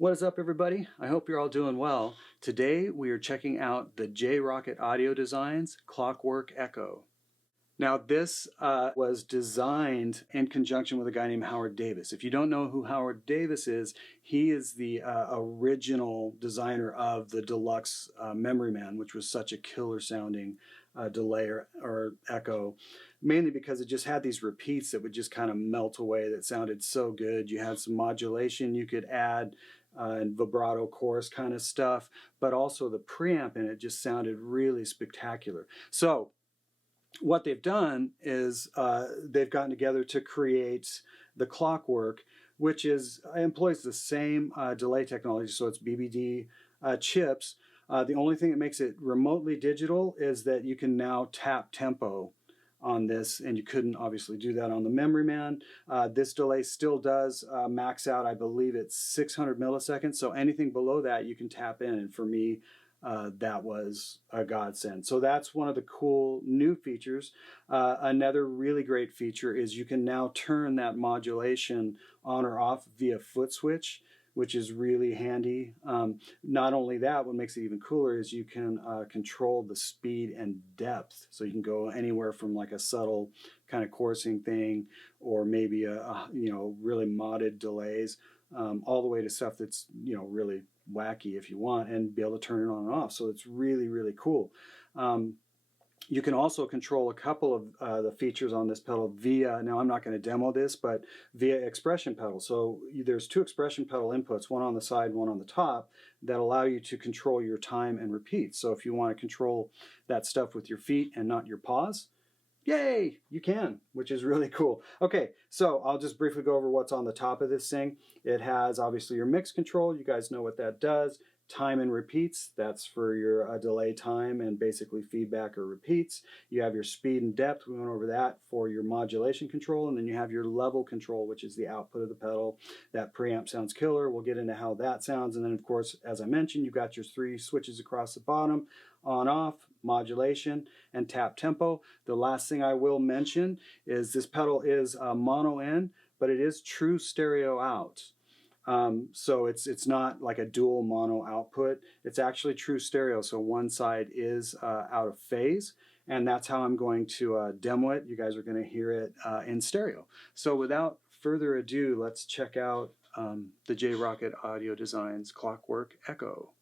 What is up, everybody? I hope you're all doing well. Today we are checking out the Rockett Audio Designs Clockwork Echo. Now this was designed in conjunction with a guy named Howard Davis. If you don't know who Howard Davis is, he is the original designer of the deluxe Memory Man, which was such a killer sounding delay or echo, mainly because it just had these repeats that would just kind of melt away that sounded so good. You had some modulation you could add, and vibrato chorus kind of stuff, but also the preamp in it just sounded really spectacular. So what they've done is they've gotten together to create the Clockwork, which employs the same delay technology, so it's BBD chips. The only thing that makes it remotely digital is that you can now tap tempo on this, and you couldn't obviously do that on the Memory Man. This delay still does max out, I believe it's 600 milliseconds, so anything below that you can tap in, and for me that was a godsend. So that's one of the cool new features. Another really great feature is you can now turn that modulation on or off via foot switch, which is really handy. Not only that, what makes it even cooler is you can control the speed and depth. So you can go anywhere from like a subtle kind of chorusing thing, or maybe a really modded delays, all the way to stuff that's really wacky if you want, and be able to turn it on and off. So it's really, really cool. You can also control a couple of the features on this pedal via, now I'm not going to demo this, but via expression pedal. So there's two expression pedal inputs, one on the side, one on the top, that allow you to control your time and repeats. So if you want to control that stuff with your feet and not your paws, yay, you can, which is really cool. Okay, so I'll just briefly go over what's on the top of this thing. It has obviously your mix control. You guys know what that does. Time and repeats, that's for your delay time and basically feedback or repeats. You have your speed and depth, we went over that, for your modulation control, and then you have your level control, which is the output of the pedal. That preamp sounds killer. We'll get into how that sounds. And then of course, as I mentioned, you've got your three switches across the bottom: on, off, modulation, and tap tempo. The last thing I will mention is this pedal is mono in, but it is true stereo out. So it's not like a dual mono output. It's actually true stereo. So one side is out of phase, and that's how I'm going to demo it. You guys are going to hear it in stereo. So without further ado, let's check out the Rockett Audio Designs Clockwork Echo.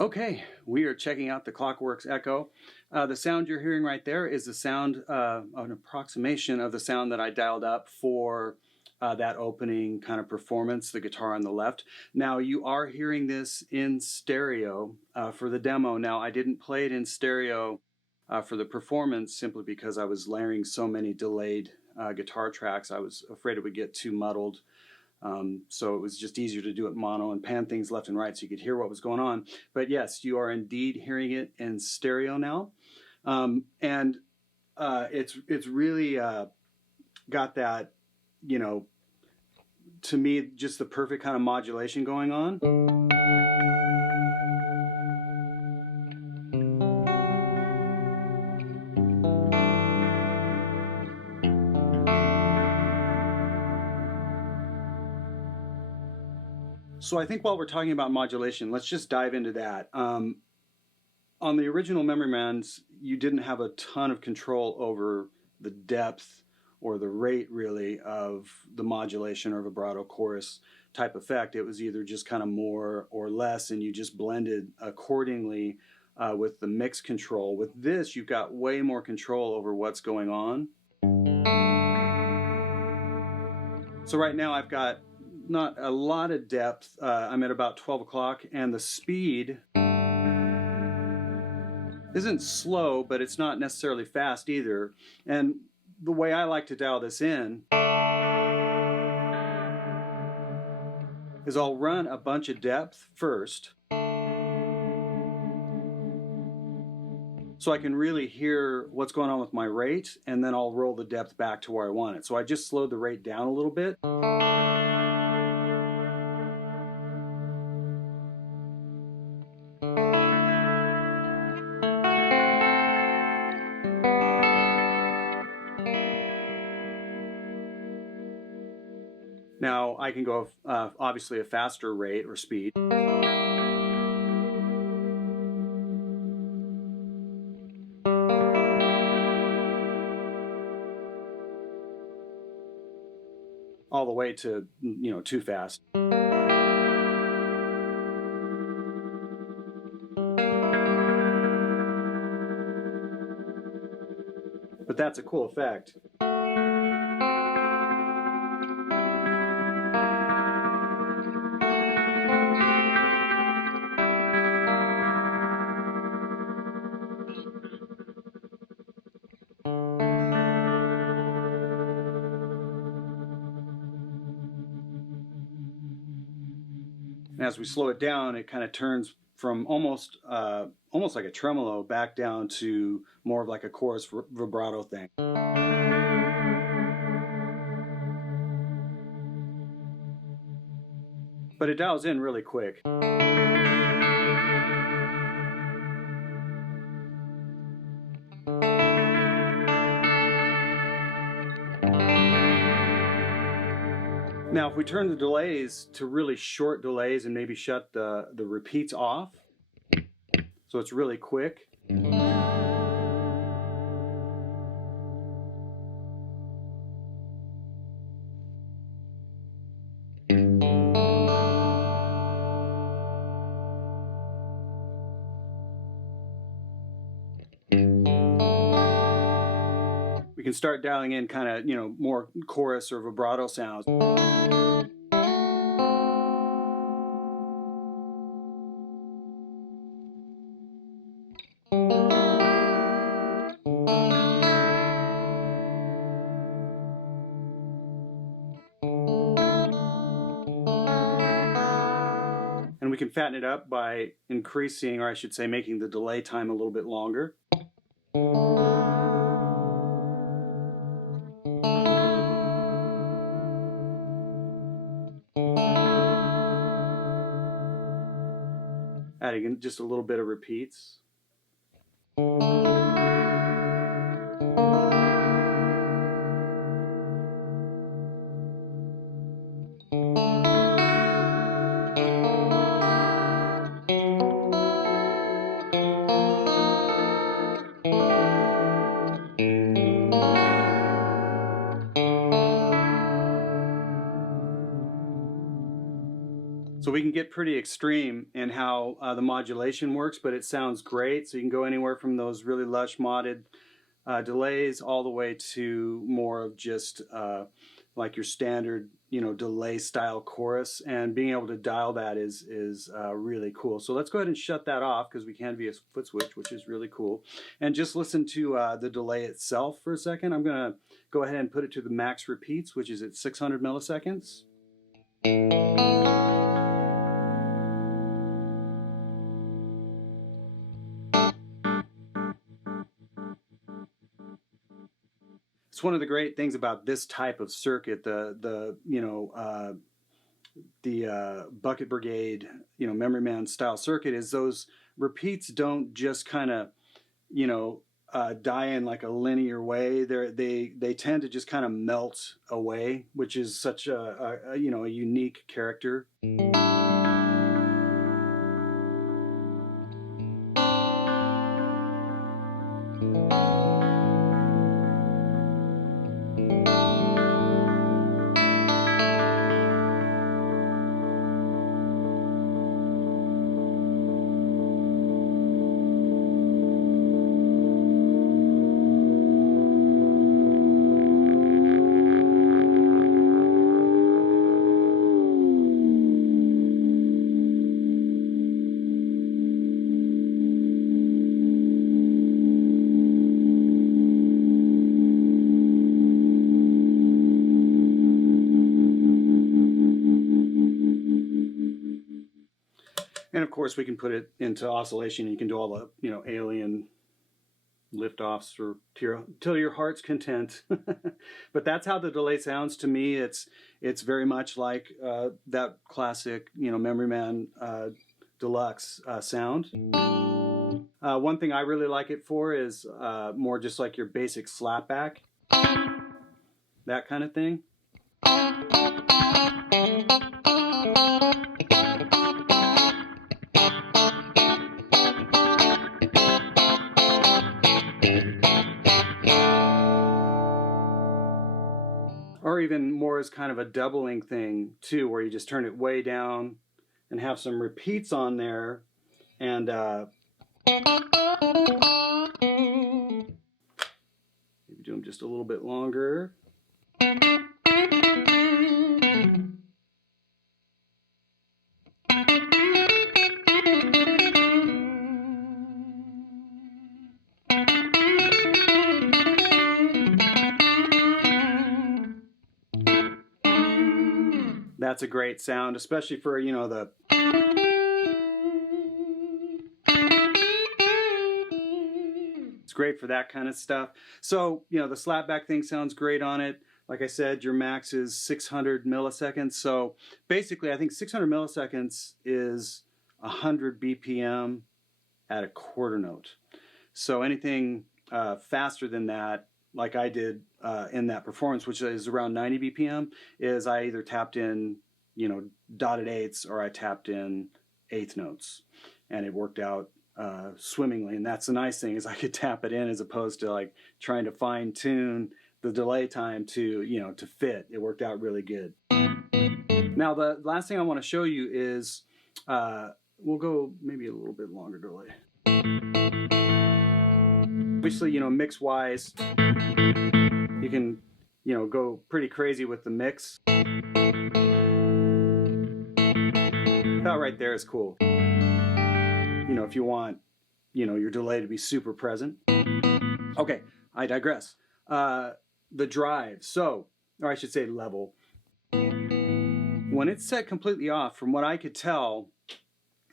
Okay, we are checking out the Clockwork's Echo. The sound you're hearing right there is the sound, an approximation of the sound that I dialed up for that opening kind of performance, the guitar on the left. Now you are hearing this in stereo for the demo. Now I didn't play it in stereo for the performance simply because I was layering so many delayed guitar tracks. I was afraid it would get too muddled. So it was just easier to do it mono and pan things left and right so you could hear what was going on. But yes, you are indeed hearing it in stereo now. And it's really got that, to me, just the perfect kind of modulation going on. So I think while we're talking about modulation, let's just dive into that. On the original Memory Mans, you didn't have a ton of control over the depth or the rate, really, of the modulation or vibrato chorus type effect. It was either just kind of more or less, and you just blended accordingly with the mix control. With this, you've got way more control over what's going on. So right now I've got not a lot of depth. I'm at about 12 o'clock, and the speed isn't slow, but it's not necessarily fast either. And the way I like to dial this in is I'll run a bunch of depth first, so I can really hear what's going on with my rate, and then I'll roll the depth back to where I want it. So I just slowed the rate down a little bit. Now I can go obviously a faster rate or speed. All the way to, you know, too fast. But that's a cool effect. And as we slow it down, it kind of turns from almost like a tremolo back down to more of like a chorus vibrato thing. But it dials in really quick. Now, if we turn the delays to really short delays and maybe shut the repeats off, so it's really quick. We can start dialing in kind of, you know, more chorus or vibrato sounds. And we can fatten it up by increasing, or I should say making the delay time a little bit longer. Adding in just a little bit of repeats. So we can get pretty extreme in how the modulation works, but it sounds great. So you can go anywhere from those really lush modded delays all the way to more of just like your standard, you know, delay style chorus, and being able to dial that is really cool. So let's go ahead and shut that off because we can via foot switch, which is really cool. And just listen to the delay itself for a second. I'm going to go ahead and put it to the max repeats, which is at 600 milliseconds. It's one of the great things about this type of circuit, the Bucket Brigade, you know, Memory Man style circuit, is those repeats don't just kind of, you know, die in like a linear way. They tend to just kind of melt away, which is such a you know, a unique character. And of course we can put it into oscillation. You can do all the, you know, alien lift-offs or till your heart's content. But that's how the delay sounds to me. It's very much like that classic, you know, Memory Man Deluxe sound. One thing I really like it for is more just like your basic slapback, that kind of thing. Or even more as kind of a doubling thing too, where you just turn it way down and have some repeats on there, and maybe do them just a little bit longer. That's a great sound, especially for, you know, the it's great for that kind of stuff. So, you know, the slapback thing sounds great on it. Like I said, your max is 600 milliseconds. So basically, I think 600 milliseconds is 100 BPM at a quarter note. So anything faster than that, like I did in that performance, which is around 90 BPM, is I either tapped in, you know, dotted eighths, or I tapped in eighth notes, and it worked out swimmingly. And that's the nice thing, is I could tap it in as opposed to like trying to fine tune the delay time to, you know, to fit. It worked out really good. Now the last thing I want to show you is we'll go maybe a little bit longer delay. Obviously, you know, mix wise, you can, you know, go pretty crazy with the mix. That right there is cool. You know, if you want, you know, your delay to be super present. Okay, I digress. The drive, so, or I should say level. When it's set completely off, from what I could tell,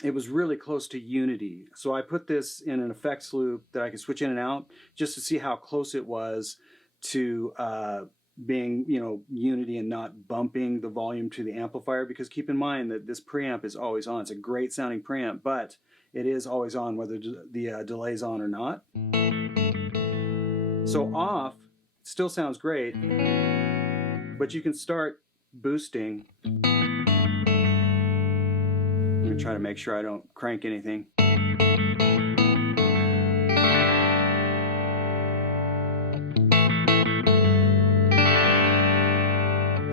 it was really close to unity. So I put this in an effects loop that I could switch in and out just to see how close it was to being, you know, unity and not bumping the volume to the amplifier. Because keep in mind that this preamp is always on. It's a great sounding preamp, but it is always on whether the delay's on or not. So off still sounds great, but you can start boosting. I'm going to try to make sure I don't crank anything.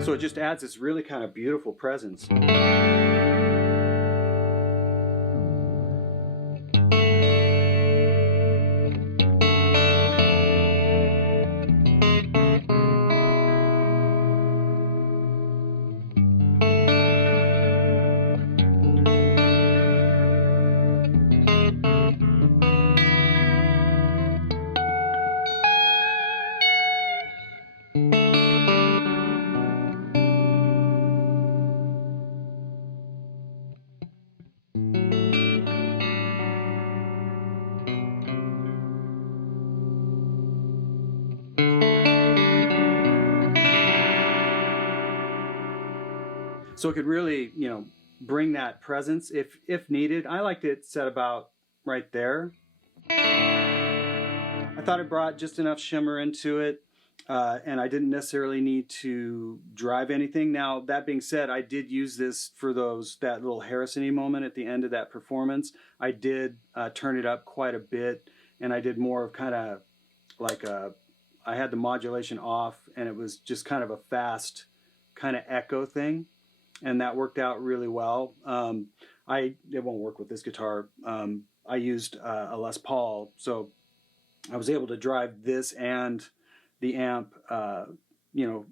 So it just adds this really kind of beautiful presence. So it could really, you know, bring that presence if needed. I liked it set about right there. I thought it brought just enough shimmer into it, and I didn't necessarily need to drive anything. Now, that being said, I did use this for that little Harrison-y moment at the end of that performance. I did turn it up quite a bit, and I did more of kind of like I had the modulation off, and it was just kind of a fast kind of echo thing. And that worked out really well. It won't work with this guitar. I used a Les Paul, so I was able to drive this and the amp, you know,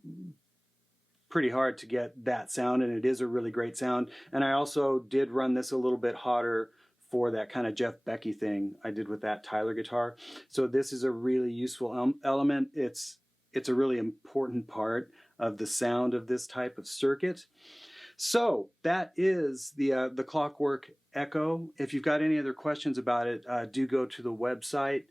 pretty hard to get that sound, and it is a really great sound. And I also did run this a little bit hotter for that kind of Jeff Becky thing I did with that Tyler guitar. So this is a really useful element. It's a really important part of the sound of this type of circuit. So that is the Clockwork Echo. If you've got any other questions about it, do go to the website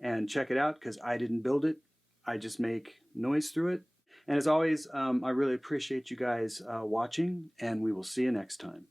and check it out, because I didn't build it. I just make noise through it. And as always, I really appreciate you guys watching, and we will see you next time.